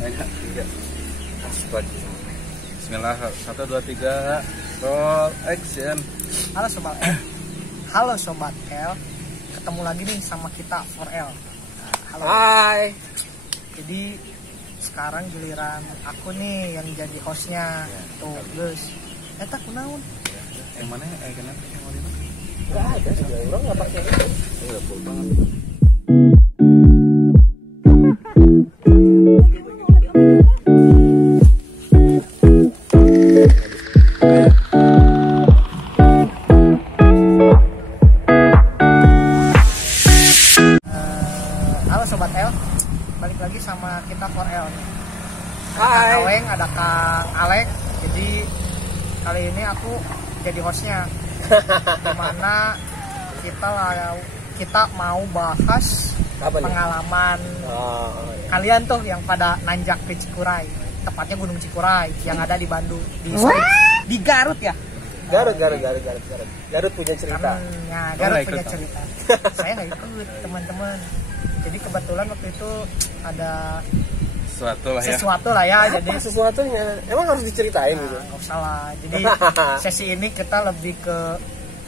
Tiga. Aspek. Bismillah, 1, 2, 3. Roll action. Halo Sobat L. Halo Sobat L. Ketemu lagi nih sama kita 4L. Halo. Hai. Jadi sekarang giliran aku nih yang jadi hostnya. Tuh, guys. Eta kunaon? Yang mana? Kenapa? Yang mana? Enggak ada sih, orang enggak pakai itu. Udah full banget. Halo Sobat L. Balik lagi sama kita 4L nih. Ada Hai. Kang Aweng, ada Kang Alek. Jadi kali ini aku jadi hostnya. Dimana kita mau bahas Apa nih? pengalaman Oh, iya. kalian tuh yang pada nanjak ke Cikuray, tepatnya Gunung Cikuray yang ada di Bandung, di Garut ya. Garut punya cerita. Ya, Oh, Garut nggak punya ikut, cerita. Saya nggak ikut, teman-teman. Jadi kebetulan waktu itu ada Sesuatu lah ya. Jadi Apa sesuatunya? Emang harus diceritain gitu? nggak usah lah. Jadi sesi ini kita lebih ke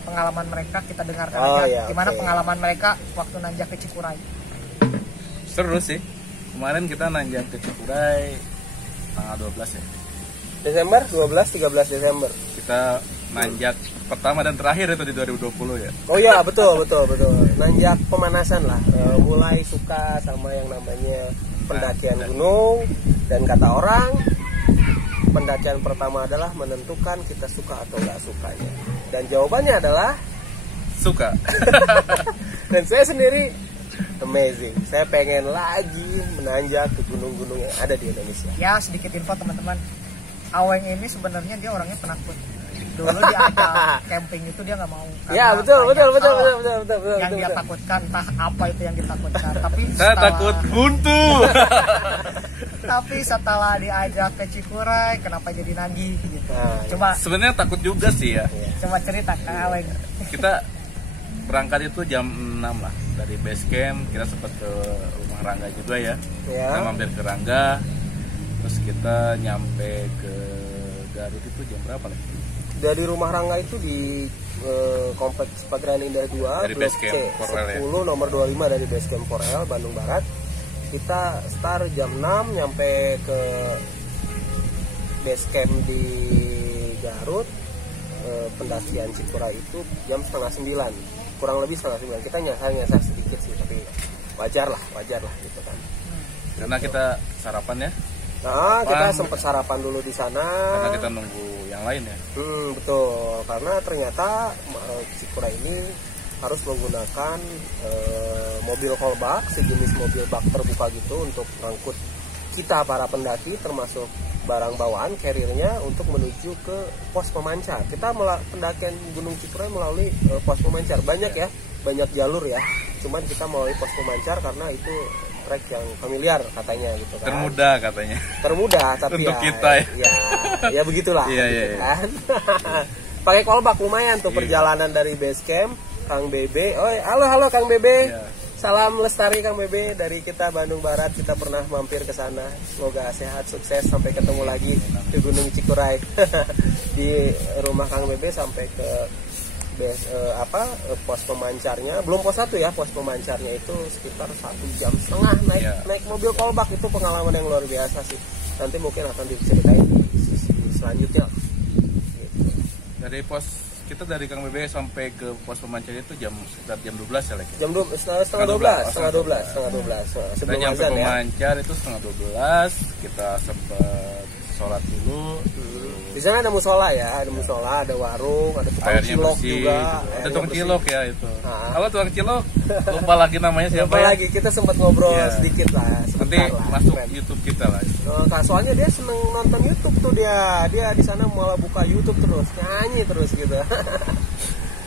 pengalaman mereka, kita dengarkan Oh, aja iya, gimana oke. pengalaman mereka waktu nanjak ke Cikuray. Seru sih. Kemarin kita nanjak ke Cikuray tanggal 12 ya. Desember 12-13 Desember. Kita nanjak pertama dan terakhir itu di 2020 ya. Oh iya, betul. Nanjak pemanasan lah. Mulai suka sama yang namanya pendakian gunung, dan kata orang pendakian pertama adalah menentukan kita suka atau nggak sukanya. Dan jawabannya adalah Suka. dan saya sendiri amazing. Saya pengen lagi menanjak ke gunung-gunung yang ada di Indonesia. Ya, sedikit info teman-teman. Aweng ini sebenarnya dia orangnya penakut. Dulu diajak camping itu dia nggak mau. Ya, karena betul. Yang dia takutkan, entah apa itu yang ditakutkan. Tapi Saya takut buntu. Tapi setelah diajak ke Cikuray, kenapa jadi nagih gitu. Nah, Coba Sebenarnya takut juga sih ya. cerita ke Aweng. Kita berangkat itu jam 6 lah dari base camp. Kita sempat ke rumah Rangga juga ya. Ya. Kita mampir ke Rangga. Terus kita nyampe ke Garut itu jam berapa lagi? Dari rumah Rangga itu di kompleks Pagrayan Indah 2, Dari Blok base C, camp 4L ya. 10 nomor 25 dari base camp 4L Bandung Barat. Kita start jam 6 nyampe ke base camp di Garut. Pendakian Cikuray itu jam setengah 9, kurang lebih setengah 9. Kita nyasar sedikit sih, tapi wajar lah gitu kan. Karena kita sarapan ya. Nah, kita Sarapan. sempat sarapan dulu di sana. Karena kita nunggu yang lain ya. Betul, karena ternyata Cikuray ini harus menggunakan mobil callback, sejenis mobil bak terbuka gitu untuk mengangkut kita para pendaki termasuk barang bawaan carrier-nya untuk menuju ke pos pemancar. Kita pendakian Gunung Cikuray melalui pos pemancar. Banyak ya, banyak jalur ya. Cuman kita melalui pos pemancar karena itu trek yang familiar katanya gitu kan. Termudah katanya. Termudah tapi Untuk ya, kita ya begitulah Iya, gitu iya. kan. Pakai callback lumayan tuh Iya. perjalanan dari base camp. Kang Bebe, oh halo Kang Bebe. Iya. Salam lestari Kang Bebe dari kita Bandung Barat. Kita pernah mampir ke sana. Semoga sehat, sukses, sampai ketemu lagi di Gunung Cikuray. Di rumah Kang Bebe sampai ke pos pemancarnya. Belum pos 1 ya, pos pemancarnya itu sekitar 1,5 jam naik Iya. naik mobil callback. Itu pengalaman yang luar biasa sih. Nanti mungkin akan diceritain di sisi selanjutnya. Gitu. Kita dari Kang BB sampai ke pos pemancar itu sekitar jam 12 ya, Lek. Jam setengah 12. Kita Sebelum nyampe azan ya. pemancar itu setengah 12. Kita sempat sholat dulu. Di sana ada musola ya, ada musola, ada warung, ada tukang Airnya cilok bersih juga. gitu. Ada Airnya tukang bersih. cilok ya itu. Ah. Kalau tukang cilok lupa lagi namanya siapa Siapa ya? lagi? Kita sempat ngobrol Iya. sedikit lah, Nanti sebentar lah. masuk Keren. YouTube kita lah. Soalnya dia seneng nonton YouTube tuh dia di sana malah buka YouTube terus, nyanyi terus gitu.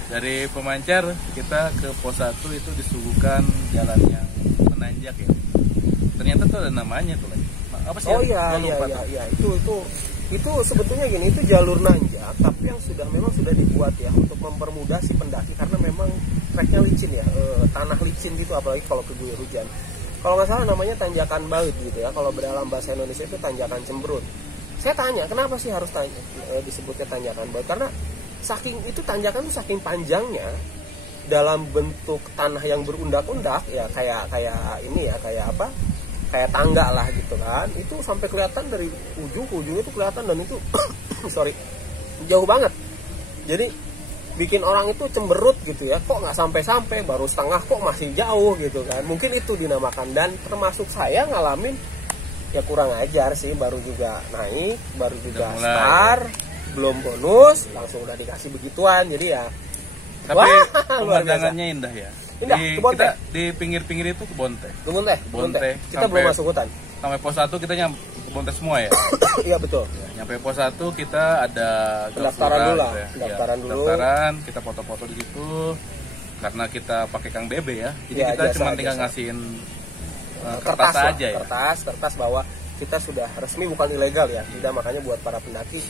Dari pemancar kita ke pos 1 itu disuguhkan jalan yang menanjak ya. Ternyata tuh ada namanya tuh, Lek. Apa sih? Oh ya? iya, Gua lupa tuh. itu sebetulnya gini, itu jalur nanjak tapi yang memang sudah dibuat ya untuk mempermudah si pendaki karena memang treknya licin ya, tanah licin gitu, apalagi kalau keguyur hujan. kalau nggak salah namanya tanjakan baut gitu ya, kalau dalam bahasa Indonesia itu tanjakan cemberut. Saya tanya kenapa sih harus disebutnya tanjakan baut, karena saking itu tanjakan tuh saking panjangnya dalam bentuk tanah yang berundak-undak ya, kayak ini ya, kayak tangga lah gitu kan, itu sampai kelihatan dari ujung ke ujung itu kelihatan, dan itu sorry, jauh banget. Jadi bikin orang itu cemberut gitu ya, kok nggak sampai baru setengah kok masih jauh gitu kan. Mungkin itu dinamakan, dan termasuk saya ngalamin ya kurang ajar sih, baru juga naik, baru juga star, belum bonus langsung udah dikasih begituan. Jadi ya tapi pemandangannya indah ya. Indah, kita di pinggir-pinggir itu kebun teh. Kebun teh. Kita belum masuk hutan. Sampai pos 1 kita nyampe kebun teh semua ya. Iya betul. Ya, nyampe pos 1 kita ada pendaftaran dulu lah. Gitu ya. Pendaftaran, kita foto-foto di situ. Karena kita pakai Kang Bebe ya. Jadi ya, kita cuma tinggal ngasihin kertas aja ya. Kertas bahwa kita sudah resmi, bukan ilegal ya. Tidak, makanya buat para pendaki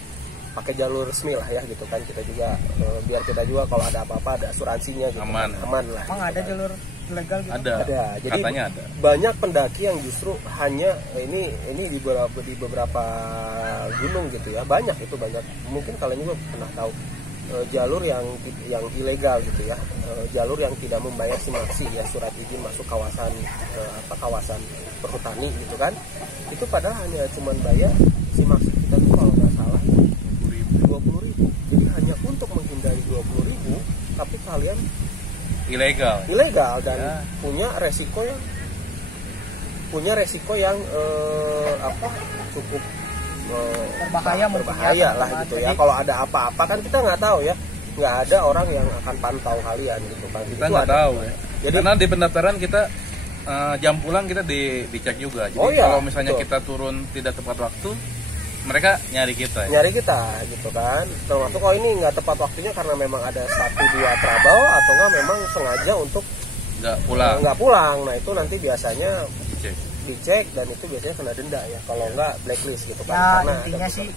pakai jalur resmi lah ya gitu kan, kita juga biar kita juga kalau ada apa-apa ada asuransinya gitu, aman lah. Emang ada jalur legal gitu? Ada. Jadi katanya ada. Banyak pendaki yang justru hanya ini di beberapa gunung gitu ya, banyak mungkin kalian juga pernah tahu jalur yang ilegal gitu ya, jalur yang tidak membayar SIMAKSI ya, surat izin masuk kawasan perhutani gitu kan, itu padahal hanya cuman bayar SIMAKSI kita tuh kalau nggak salah 20.000. Jadi hanya untuk menghindari 20.000, tapi kalian ilegal dan ya, punya resiko yang cukup berbahaya lah gitu ya. Kalau ada apa-apa kan kita nggak tahu ya, nggak ada orang yang akan pantau kalian gitu kan. Kita nggak tahu ya. Jadi, karena di pendaftaran kita jam pulang kita dicek juga. Jadi kalau misalnya kita turun tidak tepat waktu, mereka nyari kita gitu kan. Termasuk kalau ini nggak tepat waktunya karena memang ada 1-2 trouble, atau nggak memang sengaja untuk nggak pulang. Nah itu nanti biasanya dicek dan itu biasanya kena denda ya, kalau nggak blacklist gitu kan. Ya, karena intinya sih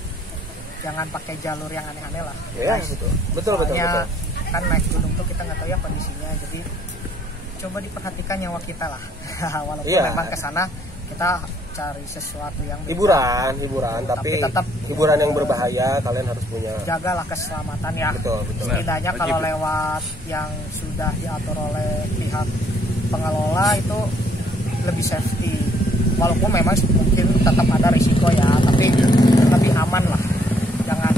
jangan pakai jalur yang aneh-aneh lah ya, betul. Kan naik gunung tuh kita nggak tahu ya kondisinya, jadi coba diperhatikan nyawa kita lah. Walaupun memang kesana kita cari sesuatu yang hiburan, tapi tetap hiburan yang berbahaya, kalian harus punya, jagalah keselamatan ya. Betul. Setidaknya kalau lewat yang sudah diatur oleh pihak pengelola itu lebih safety, walaupun memang mungkin tetap ada risiko ya, tapi lebih aman lah. Jangan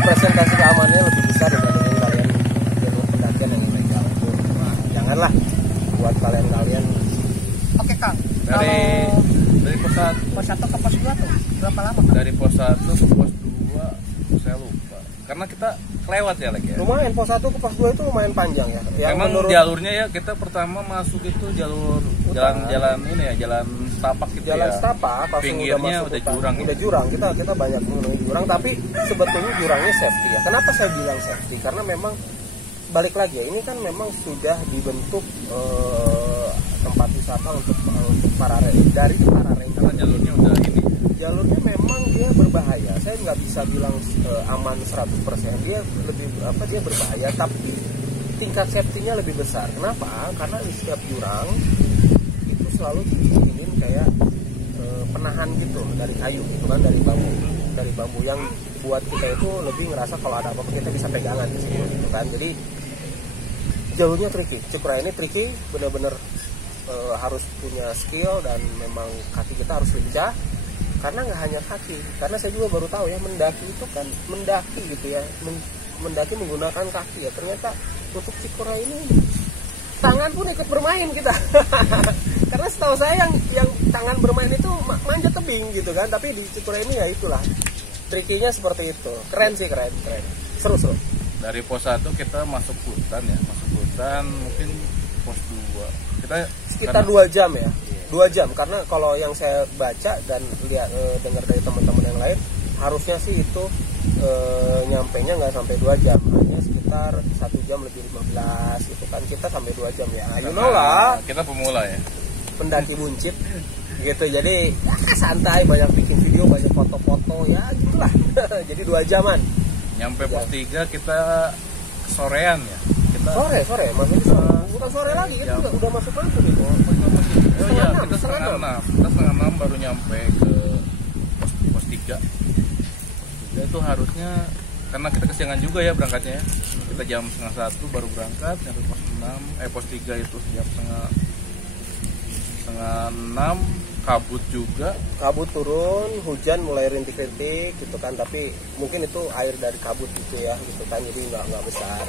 presentasi keamanannya lebih besar dibandingin kalian jalur pendakian yang ilegal. Janganlah buat kalian. Oke Kang, dari pos 1 ke pos 2 tuh berapa lama? Dari pos 1 ke pos 2 saya lupa, karena kita kelewat ya lagi ya. Lumayan, pos 1 ke pos 2 itu lumayan panjang ya. Memang jalurnya ya, kita pertama masuk itu jalur jalan ini ya, jalan setapak gitu ya. Jalan setapak, pinggirnya udah jurang. Udah jurang, kita banyak mengenai jurang, tapi sebetulnya jurangnya safety ya. Kenapa saya bilang safety? Karena memang balik lagi ya, ini kan memang sudah dibentuk tempat wisata untuk para dari para ranger. Karena jalurnya udah ini. Jalurnya memang dia berbahaya. Saya nggak bisa bilang aman 100%. Dia dia berbahaya, tapi tingkat safety-nya lebih besar. Kenapa? Karena di setiap jurang itu selalu dibikin kayak penahan gitu dari kayu gitu kan, dari bambu yang buat kita itu lebih ngerasa kalau ada apa-apa kita bisa pegangan di situ gitu kan. Jadi jalurnya tricky, Cikura ini tricky, benar-benar harus punya skill, dan memang kaki kita harus lincah. Karena nggak hanya kaki, karena saya juga baru tahu ya, mendaki itu kan mendaki gitu ya, mendaki menggunakan kaki ya. Ternyata untuk Cikura ini tangan pun ikut bermain kita. Karena setahu saya yang tangan bermain itu manjat tebing gitu kan, tapi di Cikura ini ya itulah trikinya seperti itu. Keren sih, keren. Seru. Dari pos 1 kita masuk hutan mungkin pos 2 kita sekitar 2 jam ya. 2 jam, karena kalau yang saya baca dan lihat dengar dari teman-teman yang lain, harusnya sih itu nyampainya nggak sampai 2 jam, hanya sekitar 1 jam lebih 15 gitu kan. Kita sampai 2 jam ya, you know lah, kita pemula ya, pendaki buncit gitu. Jadi ya santai, banyak bikin video, banyak foto-foto ya gitulah. Jadi 2 jaman. Nyampe pos 3 kita sorean ya. Kita sore maksudnya bukan sore lagi, itu udah masuk masuk gitu. Oh iya, kita setengah 6. Kita setengah 6 baru nyampe ke pos 3. Pos 3 itu harusnya karena kita kesiangan juga ya berangkatnya ya. Kita jam setengah 1 baru berangkat, nyampe pos 6, pos 3 itu jam setengah 6, kabut juga. Kabut turun, hujan mulai rintik-rintik gitu kan, tapi mungkin itu air dari kabut gitu ya gitu kan, jadi nggak besar.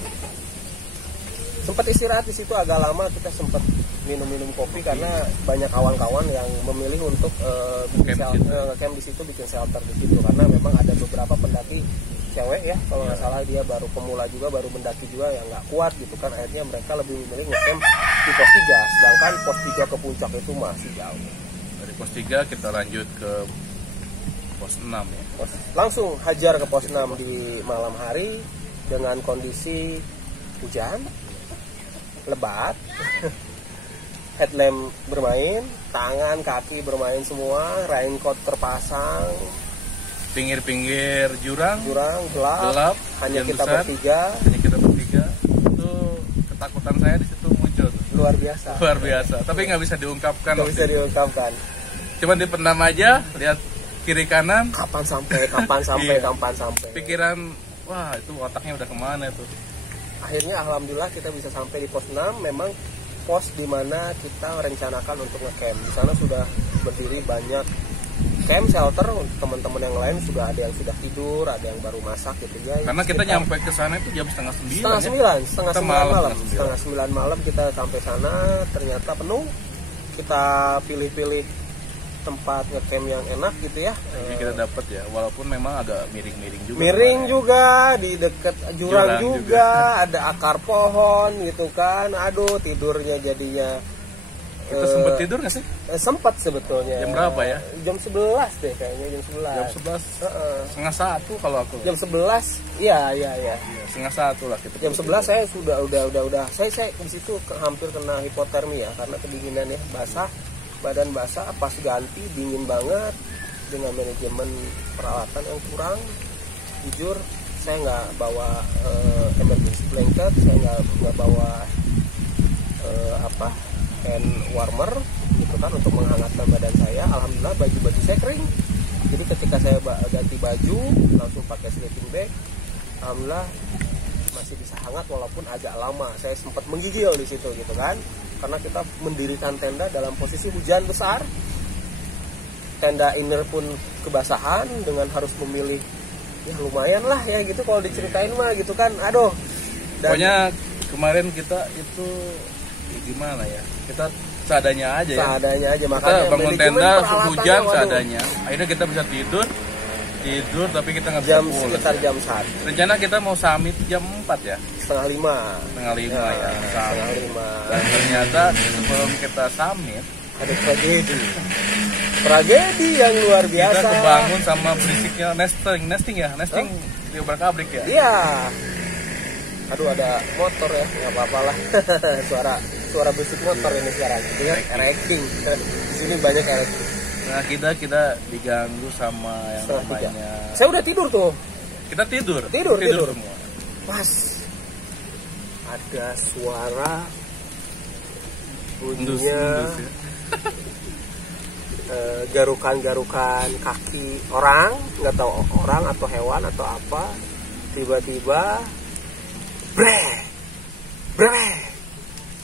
Sempat istirahat di situ agak lama, kita sempat minum kopi karena banyak kawan-kawan yang memilih untuk camp di situ, bikin shelter di situ karena memang ada beberapa pendaki cewek ya kalau nggak salah, dia baru pemula juga, baru mendaki juga yang nggak kuat gitu kan, akhirnya mereka lebih memilih ngecamp di pos 3, sedangkan pos 3 ke puncak itu masih jauh. Dari pos 3 kita lanjut ke pos 6 ya. Langsung hajar ke pos 6 di malam hari dengan kondisi hujan lebat. Headlamp bermain, tangan kaki bermain semua, raincoat terpasang, pinggir-pinggir jurang gelap, hanya kita bertiga. Itu ketakutan saya di situ muncul tuh. Luar biasa, tapi nggak bisa diungkapkan. Cuman dipendam aja, lihat kiri kanan, kapan sampai pikiran, wah itu otaknya udah kemana itu. Akhirnya alhamdulillah kita bisa sampai di pos 6. Memang pos dimana kita merencanakan untuk ngecamp. Di sana sudah berdiri banyak camp shelter, teman-teman yang lain sudah ada yang sudah tidur, ada yang baru masak gitu ya. Karena kita nyampe ke sana itu jam setengah 9 malam kita sampai sana, ternyata penuh. Kita pilih-pilih tempat ngecamp yang enak gitu ya. Jadi kita dapat ya, walaupun memang agak miring-miring juga. Juga di dekat jurang juga, ada akar pohon gitu kan. Aduh, tidurnya jadinya. Kita sempat tidur nggak sih? Sempat sebetulnya. Jam berapa ya? Jam 11 deh kayaknya, jam 11. Jam 11. Setengah 1 kalau aku. Jam 11. Iya. Setengah 1 lah kita. Jam 11 saya sudah. Saya di situ hampir kena hipotermia karena kedinginan ya, basah. Badan basah, pas ganti dingin banget dengan manajemen peralatan yang kurang. Jujur saya nggak bawa emergency blanket, saya nggak bawa hand warmer gitu kan untuk menghangatkan badan saya. Alhamdulillah baju saya kering, jadi ketika saya ganti baju langsung pakai sleeping bag, alhamdulillah masih bisa hangat walaupun agak lama. Saya sempat menggigil di situ gitu kan, karena kita mendirikan tenda dalam posisi hujan besar. Tenda inner pun kebasahan dengan harus memilih, ya lumayan lah ya gitu kalau diceritain mah gitu kan. Aduh. Pokoknya kemarin kita itu gimana ya? Kita seadanya aja ya. Seadanya aja, kita makanya bangun tenda seadanya. Akhirnya kita bisa tidur tapi kita nggak bisa pulang. Sekitar jam 1. Rencana kita mau summit jam 4 ya? Setengah 5 ya. Setengah 5. Dan ternyata sebelum kita summit ada tragedi yang luar biasa. Kita kebangun sama berisiknya nesting di obrak-abrik ya. Iya. Aduh, ada motor ya, nggak apa-apa lah. suara berisik motor ini sekarang. Dengan ereking. Di sini banyak ereking. Nah, kita diganggu sama yang namanya. Saya udah tidur tuh. Kita tidur semua. Pas ada suara bunyinya garukan kaki orang, nggak tahu orang atau hewan atau apa. Tiba-tiba bre.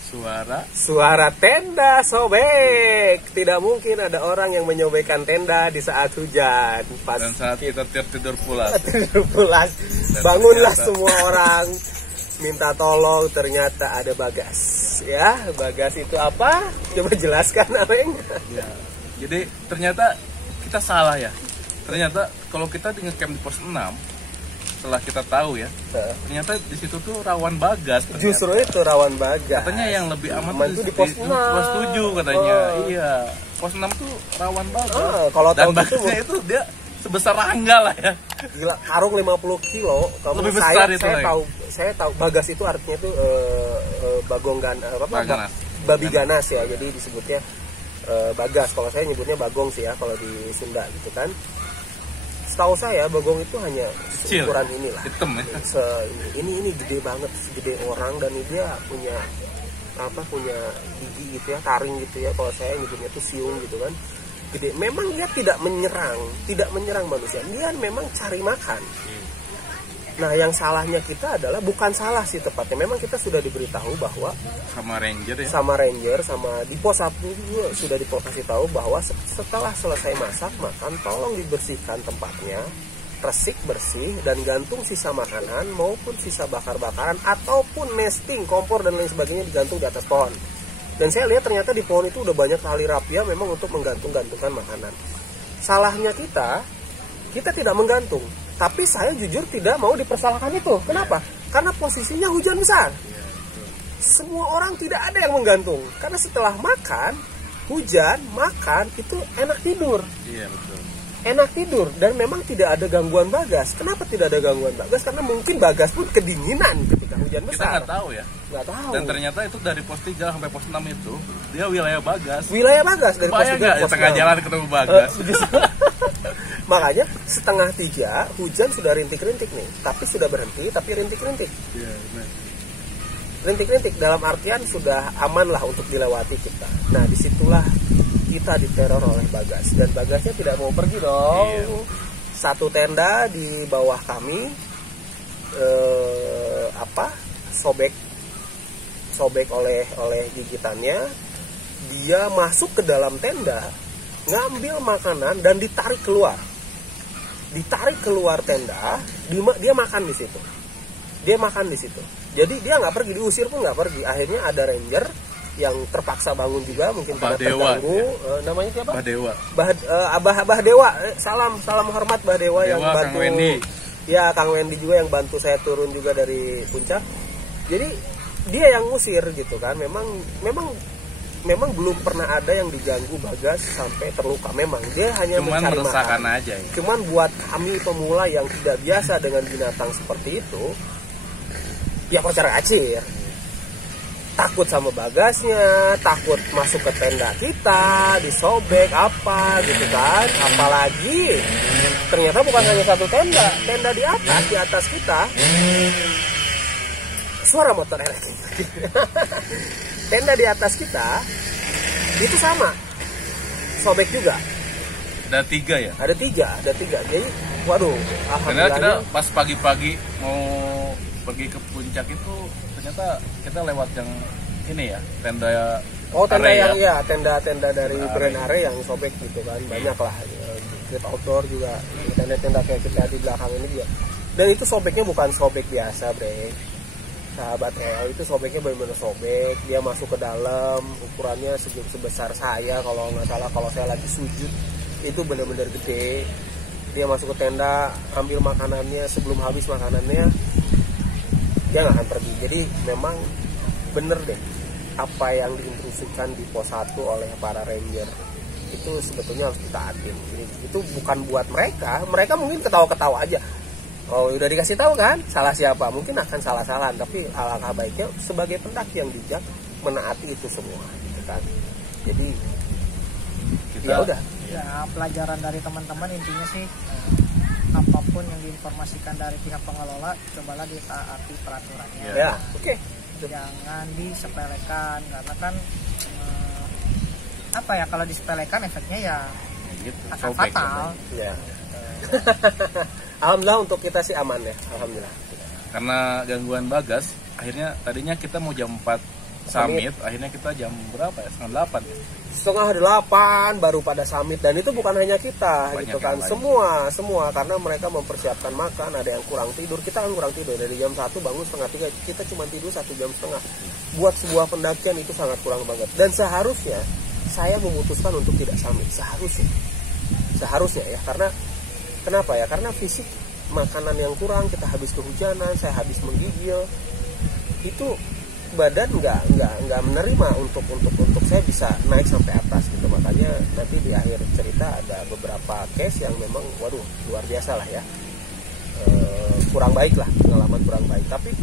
Suara tenda sobek. Tidak mungkin ada orang yang menyobekkan tenda di saat hujan. Dan saat kita tidur pulas. Bangunlah semua orang, minta tolong. Ternyata ada Bagas. Ya, Bagas itu apa? Coba jelaskan, Ameng. Ya, jadi ternyata kita salah ya. Ternyata kalau kita ngecamp di pos 6, setelah kita tahu ya, ternyata di situ tuh rawan bagas. Ternyata. Justru itu rawan bagas. Katanya yang lebih aman itu di pos 6. Pos 7 katanya. Iya, pos 6 tuh rawan bagas. Kalau dan bagasnya itu dia sebesar rangga lah ya. Gila, karung 50 kilo. Lebih besar itu. Saya tahu bagas itu artinya itu babi ganas ya. Jadi disebutnya bagas. Kalau saya nyebutnya bagong sih ya kalau di Sunda gitu kan. Setahu saya bagong itu hanya ukuran inilah. Hitam ya. Ini gede banget, segede orang, dan dia punya punya gigi gitu ya, taring gitu ya, kalau saya nyebutnya tuh siung gitu kan, gede. Memang dia tidak menyerang manusia, dia memang cari makan. Nah, yang salahnya kita adalah, bukan salah sih tepatnya, memang kita sudah diberitahu bahwa sama ranger ya, sama di pos 1 juga sudah dikasih tahu bahwa setelah selesai masak makan, tolong dibersihkan tempatnya, resik bersih, dan gantung sisa makanan maupun sisa bakar-bakaran ataupun nesting, kompor dan lain sebagainya digantung di atas pohon. Dan saya lihat ternyata di pohon itu udah banyak tali rapia memang untuk menggantung-gantungkan makanan. Salahnya kita tidak menggantung. Tapi saya jujur tidak mau dipersalahkan itu. Kenapa? Karena posisinya hujan besar. Semua orang tidak ada yang menggantung. Karena setelah makan, hujan, makan, itu enak tidur. Iya, betul. Enak tidur. Dan memang tidak ada gangguan Bagas. Kenapa tidak ada gangguan Bagas? Karena mungkin Bagas pun kedinginan ketika hujan besar. Kita nggak tahu ya. Nggak tahu. Dan ternyata itu dari pos 3 sampai pos 6 itu, dia wilayah Bagas. Wilayah Bagas dari pos 3 Bayang nggak ke pos tengah 6. jalan ketemu Bagas? Makanya setengah 3 hujan sudah rintik-rintik nih, tapi sudah berhenti, tapi rintik-rintik. Iya, benar. Rintik-rintik dalam artian sudah aman lah untuk dilewati kita. Nah, disitulah kita diteror oleh Bagas, dan Bagasnya tidak mau pergi dong. Iya. Satu tenda di bawah kami, sobek oleh gigitannya. Dia masuk ke dalam tenda, ngambil makanan dan ditarik keluar tenda. Dia makan di situ. Jadi dia nggak pergi, diusir pun nggak pergi. Akhirnya ada ranger yang terpaksa bangun juga, mungkin karena terganggu. Namanya siapa? Bah Dewa. Salam hormat Bah Dewa yang bantu. Kang Wendy. Ya, Kang Wendy juga yang bantu saya turun juga dari puncak. Jadi dia yang ngusir gitu kan. Memang belum pernah ada yang diganggu Bagas sampai terluka. Memang dia hanya Cuman mencari meresahkan makan aja ya. Cuman buat kami pemula yang tidak biasa dengan binatang seperti itu, ya kocar-kacir. Takut sama Bagasnya, takut masuk ke tenda kita, disobek apa gitu kan. Apalagi ternyata bukan hanya satu tenda di atas kita. Suara motor elektrik. Tenda di atas kita itu sama, sobek juga. Ada 3 ya? Ada tiga. Jadi, waduh, Karena kita alhamdulillah. pas pagi-pagi mau pergi ke puncak itu, ternyata kita lewat yang ini ya, tenda. Tenda area. yang ya, tenda dari Area. brand area yang sobek gitu kan, banyak lah. Street outdoor juga, tenda-tenda kayak kita di belakang ini juga. Dan itu sobeknya bukan sobek biasa, bre. Sahabat itu sobeknya benar-benar sobek. Dia masuk ke dalam, ukurannya sebesar saya kalau nggak salah, kalau saya lagi sujud itu benar-benar gede. Dia masuk ke tenda, ambil makanannya, sebelum habis makanannya dia nggak akan pergi. Jadi memang bener deh apa yang diinstruksikan di pos 1 oleh para ranger itu sebetulnya harus ditaatin. Itu bukan buat mereka mungkin ketawa-ketawa aja. Oh, udah dikasih tahu kan, salah siapa? Mungkin akan salah-salahan, tapi alangkah baiknya sebagai pendaki yang bijak menaati itu semua, gitu kan. Jadi ya udah. Ya, pelajaran dari teman-teman intinya sih, apapun yang diinformasikan dari pihak pengelola, cobalah ditaati peraturannya. Ya, oke. Jangan disepelekan, karena kan kalau disepelekan efeknya ya Gitu, akan sobek fatal. Ya. Alhamdulillah untuk kita sih aman ya, alhamdulillah. Karena gangguan Bagas, akhirnya tadinya kita mau jam 4 summit, akhirnya kita jam berapa ya? Setengah 8 ya? Setengah 8 baru pada summit, dan itu bukan hanya kita. Banyak gitu kan, yang semua karena mereka mempersiapkan makan. Ada yang kurang tidur, kita kan kurang tidur dari jam 1 bangun setengah 3, kita cuma tidur 1 jam setengah. Buat sebuah pendakian itu sangat kurang banget, dan seharusnya saya memutuskan untuk tidak summit. Seharusnya ya, karena kenapa ya? Karena fisik makanan yang kurang, kita habis kehujanan, saya habis menggigil, itu badan nggak menerima untuk saya bisa naik sampai atas gitu. Makanya nanti di akhir cerita ada beberapa case yang memang waduh luar biasa lah ya, kurang baik lah, pengalaman kurang baik. Tapi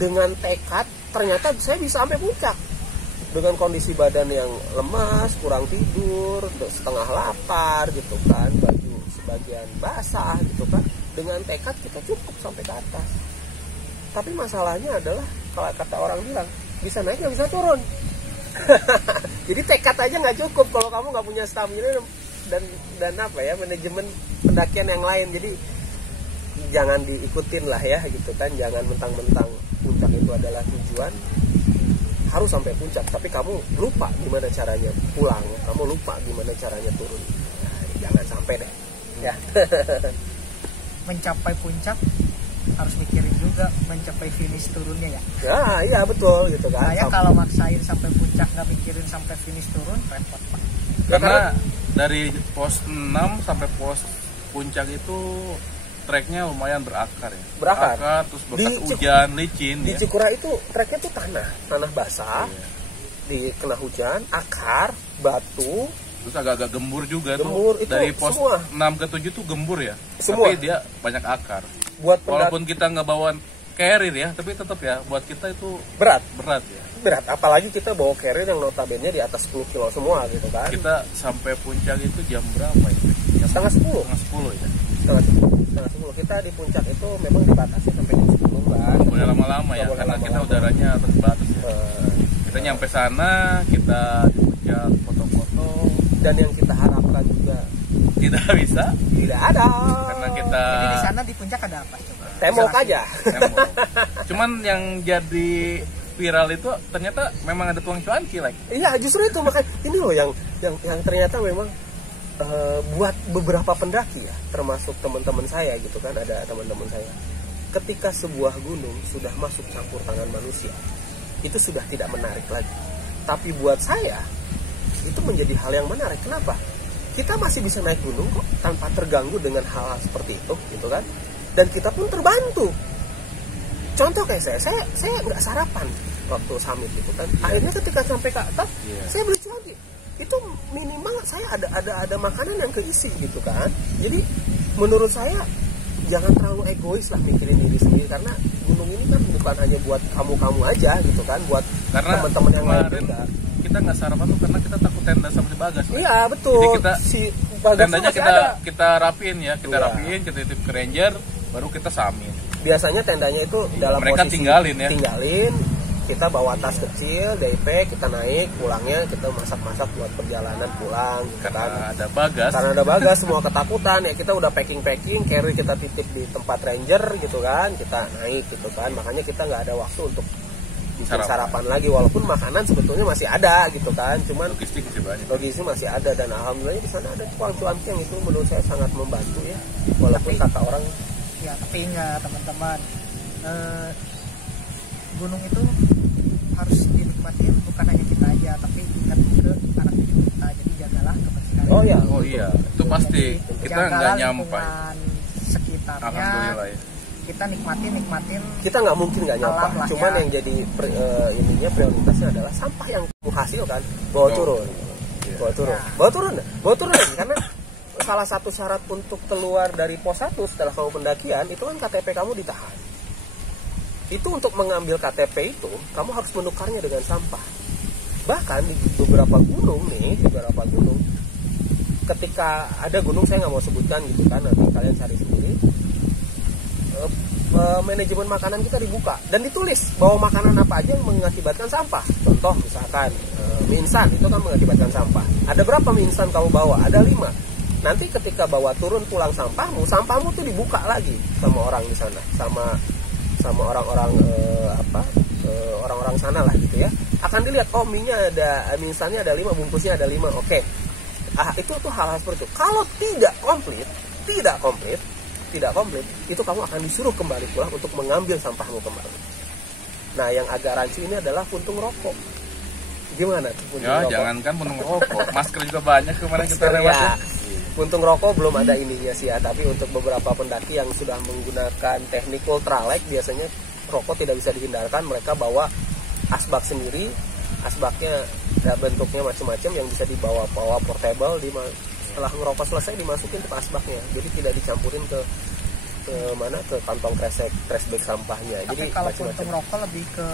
dengan tekad ternyata saya bisa sampai puncak dengan kondisi badan yang lemas, kurang tidur, setengah lapar gitu kan, baju sebagian basah gitu kan. Dengan tekad kita cukup sampai ke atas. Tapi masalahnya adalah kalau kata orang bilang, bisa naik nggak bisa turun. Jadi tekad aja nggak cukup kalau kamu nggak punya stamina dan apa ya, manajemen pendakian yang lain. Jadi jangan diikutin lah ya gitu kan, jangan mentang-mentang puncak itu adalah tujuan harus sampai puncak tapi kamu lupa gimana caranya pulang, kamu lupa gimana caranya turun. Nah, jangan sampai deh ya. Mencapai puncak harus mikirin juga mencapai finish turunnya ya. Nah, iya betul gitu kan. Saya kalau maksain sampai puncak nggak mikirin sampai finish turun repot Pak. Karena dari pos 6 sampai pos puncak itu treknya lumayan berakar ya. Berakar. Terus bekas hujan, licin di ya. Cikura itu treknya tuh tanah basah, Iya. dikena hujan, akar, batu, Terus agak-agak gembur juga Gembur, tuh. itu Dari pos semua. 6 ke 7 tuh gembur ya. Semua. Tapi dia banyak akar. buat Walaupun kita nggak bawa carrier ya, tapi tetap ya buat kita itu berat. ya. Berat, apalagi kita bawa carrier yang notabene di atas 10 kilo semua gitu kan. Kita sampai puncak itu jam berapa ya? Jam Setengah 10. setengah 10 ya. Setengah 10. Kita di puncak itu memang dibatasi sampai jam 10 kan. Nggak boleh lama-lama ya, Nggak boleh karena kita lama-lama. udaranya terbatas ya. Eh, Kita nyampe sana, kita di puncak foto-foto, dan yang kita harapkan juga tidak bisa tidak ada. karena kita Jadi di sana di puncak ada apa coba? Tembok Jelasin. aja. nembok. Cuman yang jadi viral itu ternyata memang ada tuang cuanki like. Iya, justru itu makanya ini loh yang ternyata memang buat beberapa pendaki ya, termasuk teman-teman saya gitu kan, ada teman-teman saya. Ketika sebuah gunung sudah masuk campur tangan manusia, itu sudah tidak menarik lagi. Tapi buat saya itu menjadi hal yang menarik. Kenapa? Kita masih bisa naik gunung kok tanpa terganggu dengan hal-hal seperti itu, gitu kan? Dan kita pun terbantu. Contoh kayak saya nggak sarapan waktu summit gitu kan. Akhirnya ketika sampai ke atas, saya beli cuanki. Itu minimal saya ada makanan yang keisi gitu kan. Jadi menurut saya jangan terlalu egois lah mikirin diri sendiri, karena gunung ini kan bukan hanya buat kamu aja gitu kan, buat Karena teman-teman yang lain kemarin juga. kita nggak sarapan tuh karena kita takut tenda sama di bagas. Like. Iya betul. Jadi kita si bagasnya tendanya masih ada. kita rapiin ya, kita Iya. rapiin, kita titip ke ranger, baru kita summit. Biasanya tendanya itu dalam Mereka posisi tinggalin ya. kita bawa tas kecil, DP, kita naik, pulangnya kita masak-masak buat perjalanan pulang gitu Karena kan. ada bagas. Karena ada bagas, semua ketakutan ya, kita udah packing, carry kita titip di tempat ranger gitu kan, kita naik gitu kan. Makanya kita nggak ada waktu untuk bikin sarapan lagi, walaupun makanan sebetulnya masih ada gitu kan, cuman Logistik masih banyak. logisnya masih ada. Dan alhamdulillah di sana ada cuanki yang itu menurut saya sangat membantu ya, walaupun Tapi- kata orang Ya tapi ingat teman-teman, gunung itu harus dinikmatin bukan hanya kita aja, tapi ingat ke anak cucu kita. Jadi jagalah kebersihan. oh ya Oh iya, itu pasti kita Jagalah nggak nyampe. lingkungan sekitarnya. Alhamdulillah ya. Kita nikmatin kita nggak mungkin nggak nyampah, Alam lah cuman ya. yang jadi ininya prioritasnya adalah sampah yang kamu hasilkan bawa turun, bawa turun lagi. Karena salah satu syarat untuk keluar dari pos 1 setelah kamu pendakian itu kan KTP kamu ditahan. Itu untuk mengambil KTP itu kamu harus menukarnya dengan sampah. Bahkan di beberapa gunung, ketika ada gunung saya nggak mau sebutkan gitu kan, nanti kalian cari sendiri. Manajemen makanan kita dibuka dan ditulis bahwa makanan apa aja yang mengakibatkan sampah. Contoh misalkan mie instan itu kan mengakibatkan sampah. Ada berapa mie instan kamu bawa? Ada 5. Nanti ketika bawa turun pulang sampahmu tuh dibuka lagi sama orang di sana, sama orang-orang orang-orang sana lah gitu ya. Akan dilihat mie instannya ada 5, bungkusnya ada 5. Oke. Itu tuh hal-hal seperti itu. Kalau tidak komplit, itu kamu akan disuruh kembali pulang untuk mengambil sampahmu kembali. Nah, yang agak rancu ini adalah puntung rokok. Gimana tuh puntung Ya rokok? jangankan puntung rokok, masker juga banyak kemarin kita Masker, lewat. ya. Puntung rokok belum ada ininya sih ya, tapi untuk beberapa pendaki yang sudah menggunakan teknik ultralight, biasanya rokok tidak bisa dihindarkan. Mereka bawa asbak sendiri, asbaknya bentuknya macam-macam yang bisa dibawa portable. Setelah ngerokok selesai dimasukin ke asbaknya, jadi tidak dicampurin ke kantong trash bag sampahnya. Tapi Jadi kalau macam-macam. puntung rokok lebih ke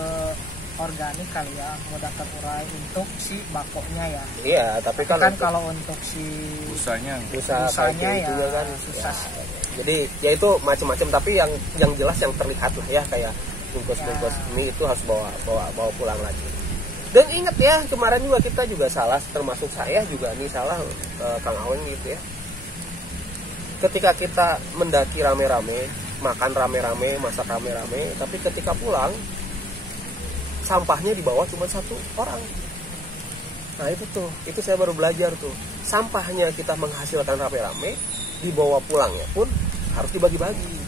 organik kali ya, mudah terurai untuk si bakonya ya. Iya, tapi kan untuk Kalau untuk si Busanya. busanya busanya ya, kan susah. ya. Jadi ya itu macam-macam, tapi yang jelas yang terlihat lah ya, kayak bungkus mie itu harus bawa pulang lagi. Dan ingat ya, kemarin juga kita juga salah, termasuk saya juga nih salah, Kang Aweng gitu ya. Ketika kita mendaki rame-rame, makan rame-rame, masak rame-rame, tapi ketika pulang sampahnya dibawa cuma satu orang. Nah itu saya baru belajar tuh. Sampahnya kita menghasilkan rame-rame, dibawa pulangnya pun harus dibagi-bagi.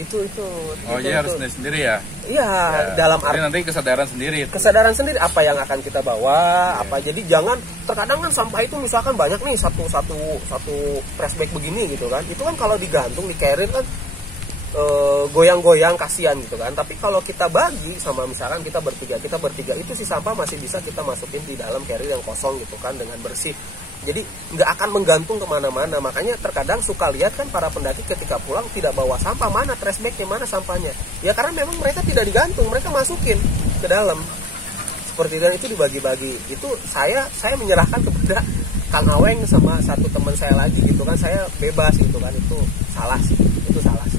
Itu jadi harus sendiri ya? Iya, dalam arti nanti kesadaran sendiri. Kesadaran sendiri apa yang akan kita bawa, apa. Jadi jangan, terkadang kan sampah itu misalkan banyak nih satu trash bag begini gitu kan. Itu kan kalau digantung di carrier kan goyang-goyang kasihan gitu kan. Tapi kalau kita bagi sama misalkan kita bertiga itu si sampah masih bisa kita masukin di dalam carrier yang kosong gitu kan dengan bersih. Jadi nggak akan menggantung kemana-mana. Makanya terkadang suka lihat kan para pendaki ketika pulang tidak bawa sampah, mana trash bagnya, mana sampahnya. Ya karena memang mereka tidak digantung, mereka masukin ke dalam. Seperti itu dibagi-bagi. Itu saya menyerahkan kepada Kang Aweng sama satu teman saya lagi gitu kan. Saya bebas gitu kan. Itu salah sih.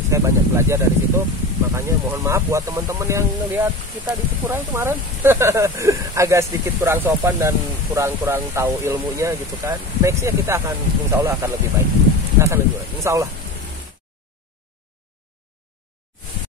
Saya banyak belajar dari situ. Makanya mohon maaf buat teman-teman yang ngelihat kita di Cikurang kemarin agak sedikit kurang sopan dan kurang tahu ilmunya gitu kan. Nextnya kita akan insya Allah akan lebih baik. Insya Allah.